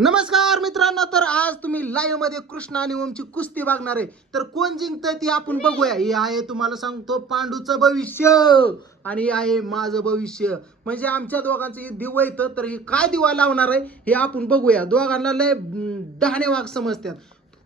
नमस्कार मित्रांनो तर आज तुम्ही लाईव्हमध्ये कृष्ण आणि ओमची कुस्ती बघणार आहे. तर कोण जिंकतंय ती आपण बघूया. हे आहे तुम्हाला सांगतो पांडूचं भविष्य. आणि आहे माझं भविष्य. म्हणजे आमच्या दोघांचं हे दिवा येतं तर हे काय दिवा लावणार आहे हे आपण बघूया. दोघांना लय डहाणे वाघ समजतात.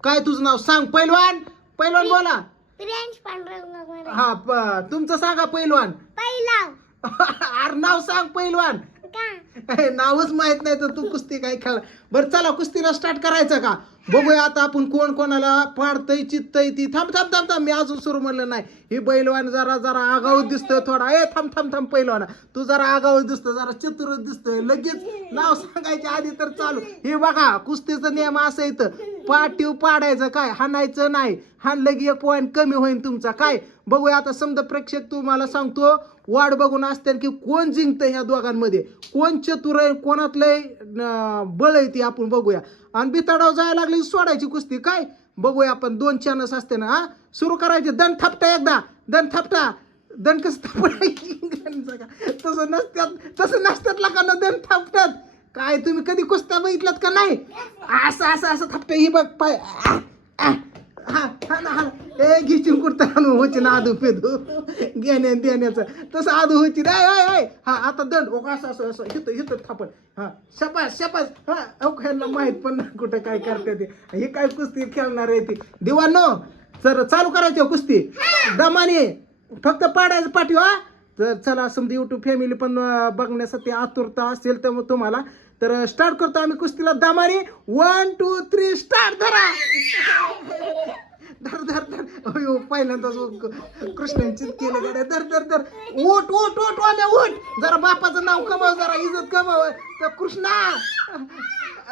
काय तुझं नाव सांग पैलवान? पैलवान बोला. प्रियांश पांडुरंग हा प- तुमचं सांगा पैलवान. पहिला अरे नाव सांग पैलवान. का? नावच माहीत नाही तर तू कुस्ती काय खेळ बरं चला कुस्तीला स्टार्ट करायचं का? बघूया आता आपण कोण कोणाला पाडतय चित्तय ती. थांब थांब थांब थांब. मी अजून सुरू म्हणलं नाही. ही बैलवान जरा जरा आगाऊ दिसतोय थोडा. ए थांब थांब थांब पैलवाना. तू जरा आगाऊ दिसतो जरा चतुर दिसतोय. लगेच नाव सांगायच्या आधी तर चालू. हे बघा कुस्तीचं नियम असं इथं. पाटीव पाडायचं काय? हाणायचं नाही. हाणलं की एक पॉईंट कमी होईल तुमचा. काय? बघूया आता समजा प्रेक्षक तुम्हाला सांगतो वाट बघून असते की कोण जिंकतं ह्या दोघांमध्ये? कोण चतुर आहे? कोणातलंय बळ आहे ती आपण बघूया. आणि बिताडाव जायला लागली की सोडायची कुस्ती. काय? बघूया आपण दोन चॅनल्स असते ना हा? सुरू करायचे. दण थापटा एकदा. दण थापटा दण कसं थापटायचं तसं नसत्यात. तसं नसतात लोकांना दण थापतात. काय तुम्ही कधी कुस्त्या बघितल्यात का नाही? असं असं असं थापटं ही बघ पाय. ए घिचिंग कुर्ता आणू होची ना आदू पेदू. घेण्या देण्याचं. तसं होची नाही आय आय हा आता दंड. ओ असं असं असं. हिथं हिथं थापण हा शपास शपास हा अहो ह्यांना माहीत पण नाही कुठं काय करते ते. हे काय कुस्ती खेळणार आहे ती. दिवानो तर चालू करायची हो कुस्ती. दमाने. फक्त पाडायचं पाठी हा. तर चला समजा यूट्यूब फॅमिली पण बघण्यासाठी आतुरता असेल तर मग तुम्हाला. तर स्टार्ट करतो आम्ही कुस्तीला. दामारी वन टू थ्री स्टार्ट धरा! धर धर धर. अयो पहिल्यांदाच कृष्णांची केलं गाड्या. धर धर धर. ओट ओट ओट वाल्या ओट जरा बापाचं नाव कमाव जरा इज्जत कमाव. तर कृष्णा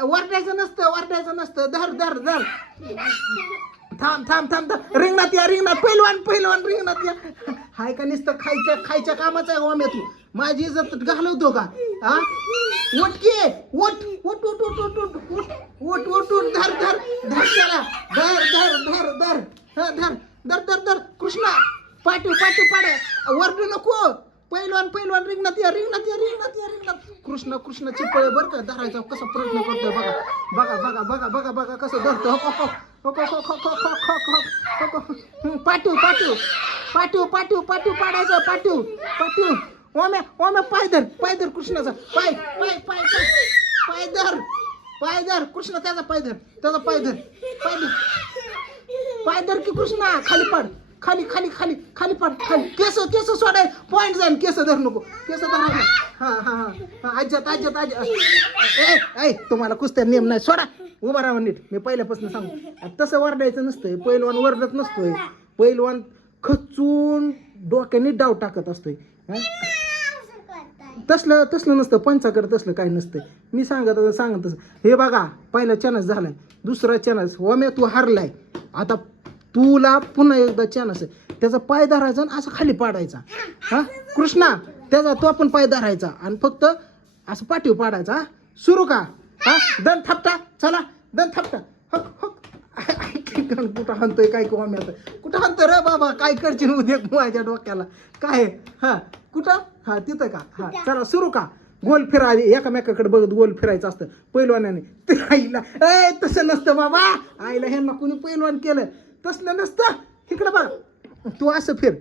वरड्याचं नसतं वरड्याचं नसतं. धर धर धर. थांब थांब थांब थांब. रिंगणात या रिंगणात. पहिलवान पहिलवान रिंगणात या. हाय का नुसतं खायच्या खायच्या कामाचा आहे तू. माझी इज्जत घालवतो का? हा उठ की. ओट ओट ओट ओट ओट ओट ओट ओट ओट धर धर धर त्याला. धर धर धर धर. धर धर धर धर. कृष्णा पाठव पाठव पाड्या वरडू नको. पहिलवान पहिलवान रिंगणात या रिंगणात या रिंगणात या रिंगणात. कृष्ण कृष्ण चिपळे बरं का? धरायचा कसा प्रयत्न करतोय? बघा बघा बघा बघा बघा बघा कसं धरतो. हो पाटू पाटू पाटू पाटू पाटू पाडायचं पाटू पाटू ओम्या ओम्या पायधर पायधर कृष्णाचा पाय पाय पायधर पायधर पायधर कृष्ण त्याचा पायधर त्याचा पायधर पायधर पायधर की कृष्णा खाली पाड खाली खाली खाली खाली पाड खाली केस केस सोडाय पॉईंट जाईल केस धर नको केस धरा हां हां हां आज्यात आज्यात आज्या ए ऐ तुम्हाला कुस्त्या नेम नाही सोडा उभा राहा नीट. मी पहिल्यापासून सांगू. तसं वरडायचं नसतंय. पहिलवान वरडत नसतोय. पहिलवान खचून डोक्याने डाव टाकत असतोय. तसलं तसलं नसतं. पंचाकडे तसलं काही नसतं मी सांगत सांगत तसं हे बघा पहिला चॅनस झालाय. दुसरा चॅनस वम्या तू हारलाय. आता तुला पुन्हा एकदा चॅनस आहे त्याचा पाय धरायचा आणि असं खाली पाडायचा. हा? कृष्णा त्याचा तो पण पाय धरायचा. आणि फक्त असं पाठीव पाडायचा. सुरू का? हा दन थापटा चला दन थापटा. हक हक. कुठं हाणतोय काय किंवा मी आता? कुठं हाणतोय रे बाबा? काय करशील उद्या माझ्या डोक्याला? काय हा कुठं? हा तिथं का? हा चला सुरू का? गोल फिरा एकामेकाकडे बघत गोल फिरायचं असतं. पैलवानाने ते आईला ए तसं नसतं बाबा. आईला ह्यांना कोणी पैलवान केलं? तसलं नसतं. इकडं बघ. तू असं फिर.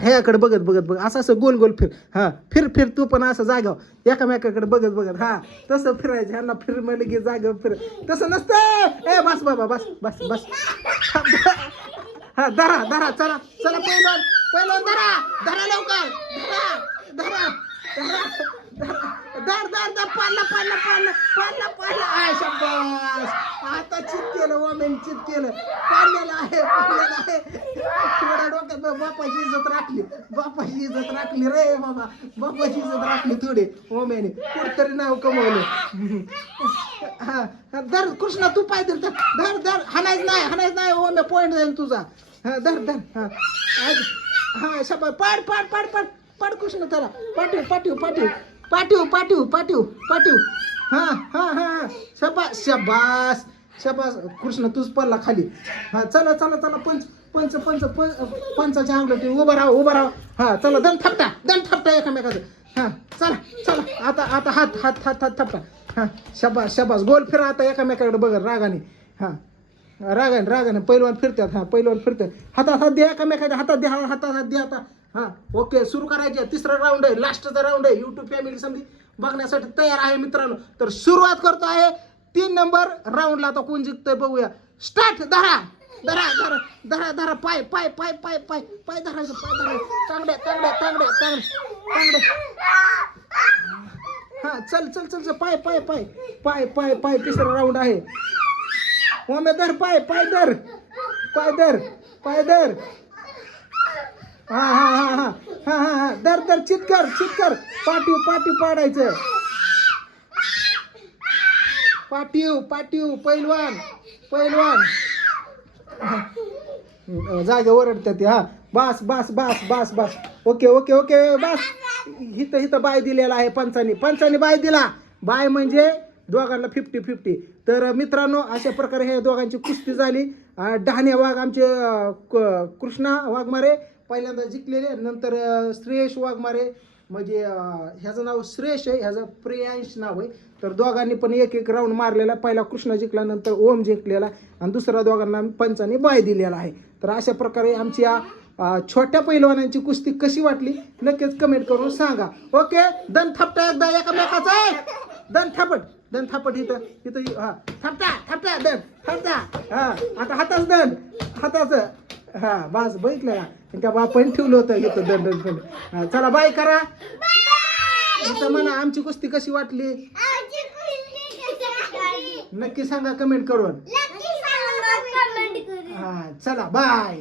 ह्याकडे बघत बघत बघ असं असं गोल गोल फिर. हां फिर फिर तू पण असं जागाव. एकामेकाकडे बघत बघत. हां तसं फिरायचं. ह्यांना फिर म्हणलं की जागा फिर. तसं नसतं. ए बस बाबा बस बस बस. हा धरा धरा चला चला पहिलं पहिलं धरा धरा लवकर. धरा धरा धरा. धर धर धर पाडला पाडला पाडला पाडला पाडला. आहे शब्बास आता चित केलं ओमेन चित केलं. पाडलेलं आहे पाडलेलं आहे. थोड्या डोक्यात बापाची इज्जत राखली. बापाची इज्जत राखली रे बाबा. बापाची इज्जत राखली थोडी. ओम्याने कुठतरी नाव कमवलं. हा धर कृष्णा तू पाय तर धर धर धर. हाणायच नाही हाणायच नाही ओमे पॉईंट जाईल तुझा. हा धर धर हा. हा शब्बा पाड पाड पाड पाड. पाड कृष्ण त्याला पाठव पाठव पाठव. पाठव पाठव पाठव पाठव हा हा हा. शबास शबास. शबास. कृष्ण तूच पडला खाली. हा चला चला चला. पंच पंच पंच पंच पंचाच्या अंगलटी उभं राहा उभं राहा. हा चला दन थपटा दन थपटा एकामेकाचं. हा चला चला. आता आता हात हात हात हात थपटा. हा शबास शबास. गोल फिरा आता एकामेकाकडे बघा रागाने. हा रागाने रागाने. पैलवान फिरतात हा पैलवान फिरतात. हातात हात द्या एकामेकाच्या हातात द्या हातात हात द्या आता. हां ओके सुरू करायचे तिसरा राऊंड आहे लास्टचा राऊंड आहे. युट्यूब फॅमिली संधी बघण्यासाठी तयार आहे मित्रांनो. तर सुरुवात करतो आहे. तीन नंबर राऊंडला आता कोण जिंकतंय बघूया. स्टार्ट धरा धरा धरा धरा धरा पाय पाय पाय पाय पाय पाय धरायचं पाय धरायचं. तांगड्या तांगड्या तांगड्या तांगड्या तांगड्या चल चल चल चल पाय पाय पाय पाय पाय पाय तिसरा राऊंड आहे. ओमे धर पाय पाय धर पाय धर पाय धर. हा हा हा हा. हा हा हा. दर धर चितकर चितकर पाटीव पाटीव पाडायचं. पाटीव पाटीव पैलवान पैलवान. जागे ओरडतात ते हा. बास बास बास बास बास. ओके ओके ओके बास. हिथं हिथं बाय दिलेला आहे पंचानी. पंचानी बाय दिला. बाय म्हणजे दोघांना फिफ्टी फिफ्टी तर मित्रांनो अशा प्रकारे हे दोघांची कुस्ती झाली. डहाणे वाघ आमचे कृष्णा वाघमारे पहिल्यांदा जिंकलेले नंतर श्रेयश वाघमारे म्हणजे ह्याचं नाव श्रेयश आहे ह्याचं प्रियांश नाव आहे. तर दोघांनी पण एक एक राऊंड मारलेला. पहिला कृष्ण जिंकला नंतर ओम जिंकलेला आणि दुसऱ्या दोघांना पंचाने बाय दिलेला आहे. तर अशा प्रकारे आमची या छोट्या पैलवानांची कुस्ती कशी वाटली नक्कीच कमेंट करून सांगा. ओके दन थापटा एकदा एकामेकाचा. आहे दन थापट. दन थापट इथं इथं हा. थापटा थापटा दन थपटा. हा. आता हाताच दन. हाताचं. हा बस बघितलं का त्या बापाने ठेवलं होतं इथं दन हा, चला बाय करा. इथं म्हणा आमची कुस्ती कशी वाटली? नक्की सांगा कमेंट करून. हा चला बाय